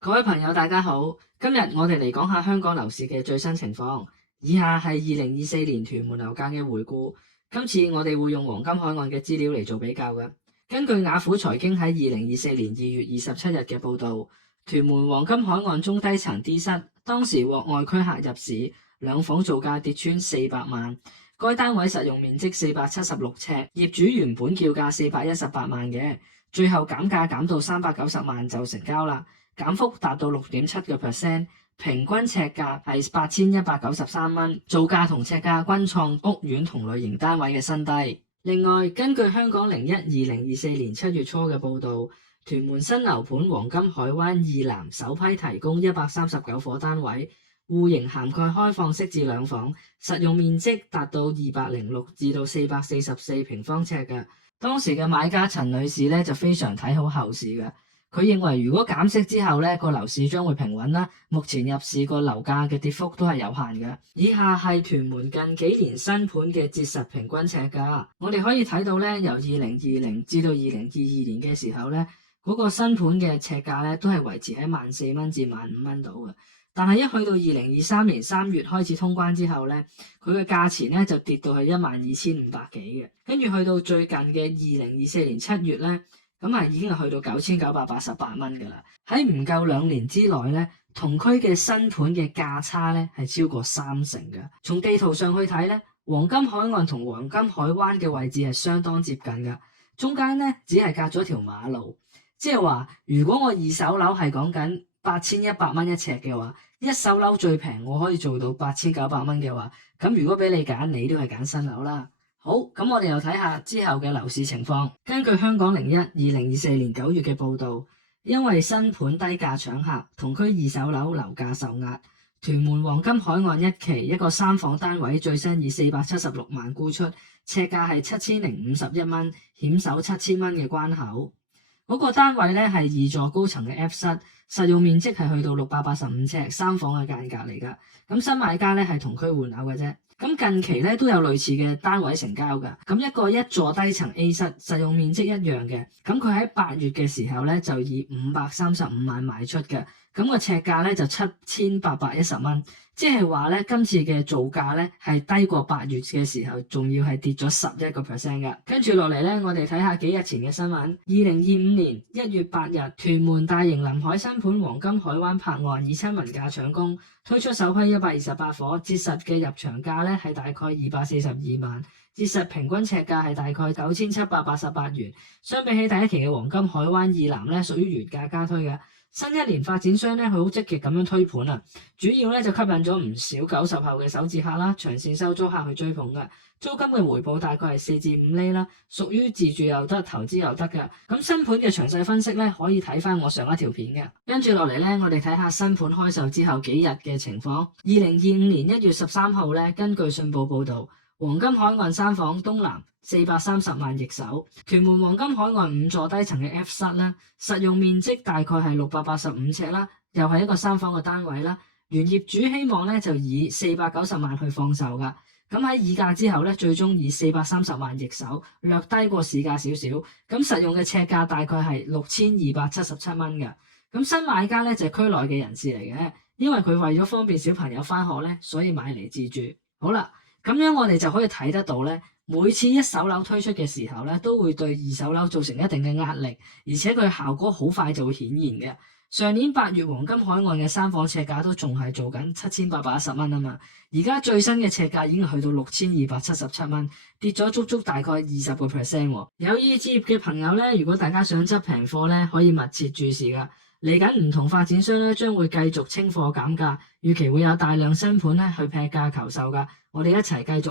各位朋友，大家好，今日我哋嚟講下香港樓市嘅最新情況。以下係2024年屯門樓價嘅回顧。今次我哋會用黃金海岸嘅資料嚟做比較嘅。根據雅虎財經喺2024年2月27日嘅報道，屯門黃金海岸中低層 D 室當時獲外區客入市，兩房造價跌穿400萬。該單位實用面積476尺，業主原本叫價418萬嘅，最後減價減到390萬就成交啦。減幅達到6.7%，平均尺價係8193蚊，造價同尺價均創屋苑同類型單位嘅新低。另外，根據香港012024年7月初嘅報導，屯門新樓盤黃金海灣2南首批提供139伙單位，戶型涵蓋開放式至兩房，實用面積達到206至到444平方尺嘅。當時嘅買家陳女士咧就非常睇好後市嘅。佢認為如果減息之後呢個樓市將會平穩啦。目前入市個樓價嘅跌幅都係有限嘅。以下係屯門近幾年新盤嘅折實平均尺價。我哋可以睇到呢，由2020至到2022年嘅時候呢，嗰個新盤嘅尺價呢都係維持喺14,000蚊至15,000蚊度嘅。但係一去到2023年3月開始通關之後呢，佢嘅價錢呢就跌到去12,500幾嘅。跟住去到最近嘅2024年7月呢。已經係去到9,988蚊㗎啦。喺唔夠2年之內咧，同區嘅新盤嘅價差咧係超過3成嘅。從地圖上去睇咧，黃金海岸同黃金海灣嘅位置係相當接近㗎，中間咧只係隔咗條馬路。即係話，如果我二手樓係講緊8,100蚊一尺嘅話，一手樓最平我可以做到8,900蚊嘅話，咁如果俾你揀，你都係揀新樓啦。好，咁我哋又睇下之後嘅樓市情況。根據香港2024年9月嘅報導，因為新盤低價搶客，同區二手樓樓價受壓，屯門黃金海岸一期一個3房單位最新以476萬沽出，尺價係7,051蚊，險守7,000蚊嘅關口。嗰個單位咧係2座高層嘅 F 室，實用面積係去到685尺，3房嘅間隔嚟㗎。咁新買家咧係同區換樓嘅啫。咁近期咧都有類似嘅單位成交㗎。咁一個一座低層 A 室，實用面積一樣嘅。咁佢喺8月嘅時候咧就以535萬賣出嘅。咁個尺價咧就7,810蚊。即係話咧今次嘅造價咧係低過8月嘅時候，仲要係跌咗11%㗎。跟住落嚟咧，我哋睇下幾日前嘅新聞。2025年1月8日，屯門大型臨海新盤黃金海灣柏岸以親民價搶攻，推出首批128伙，折實嘅入場價咧係大概242萬，折實平均尺價係大概9,788元。相比起第一期嘅黃金海灣2南咧，屬於原價加推嘅。新一年發展商咧，佢好積極咁樣推盤啊，主要咧就吸引咗唔少90後嘅首置客啦、長線收租客去追捧嘅。租金嘅回報大概係4至5厘啦，屬於自住又得、投資又得嘅。咁新盤嘅詳細分析咧，可以睇翻我上一條片嘅。跟住落嚟咧，我哋睇下新盤開售之後幾日嘅情況。2025年1月13號咧，根據信報報導，黃金海岸3房東南430萬易手，屯門黃金海岸5座低層嘅 F 室啦，實用面積大概係685尺啦，又係一個3房嘅單位啦。原業主希望咧就以490萬去放售噶，咁喺議價之後咧，最終以430萬易手，略低過市價少少。咁實用嘅尺價大概係6,277蚊嘅。咁新買家咧就係區內嘅人士嚟嘅，因為佢為咗方便小朋友返學咧，所以買嚟自住。好啦，咁樣我哋就可以睇得到咧。每次一手樓推出嘅時候咧，都會對二手樓造成一定嘅壓力，而且佢效果好快就會顯現嘅。上年8月黃金海岸嘅3房尺價都仲係做緊7,810蚊啊嘛，而家最新嘅尺價已經去到6,277蚊，跌咗足足大概20%。有意置業嘅朋友咧，如果大家想執平貨咧，可以密切注視噶。嚟緊唔同發展商咧，將會繼續清貨減價，預期會有大量新盤咧去劈價求售噶。我哋一齊繼續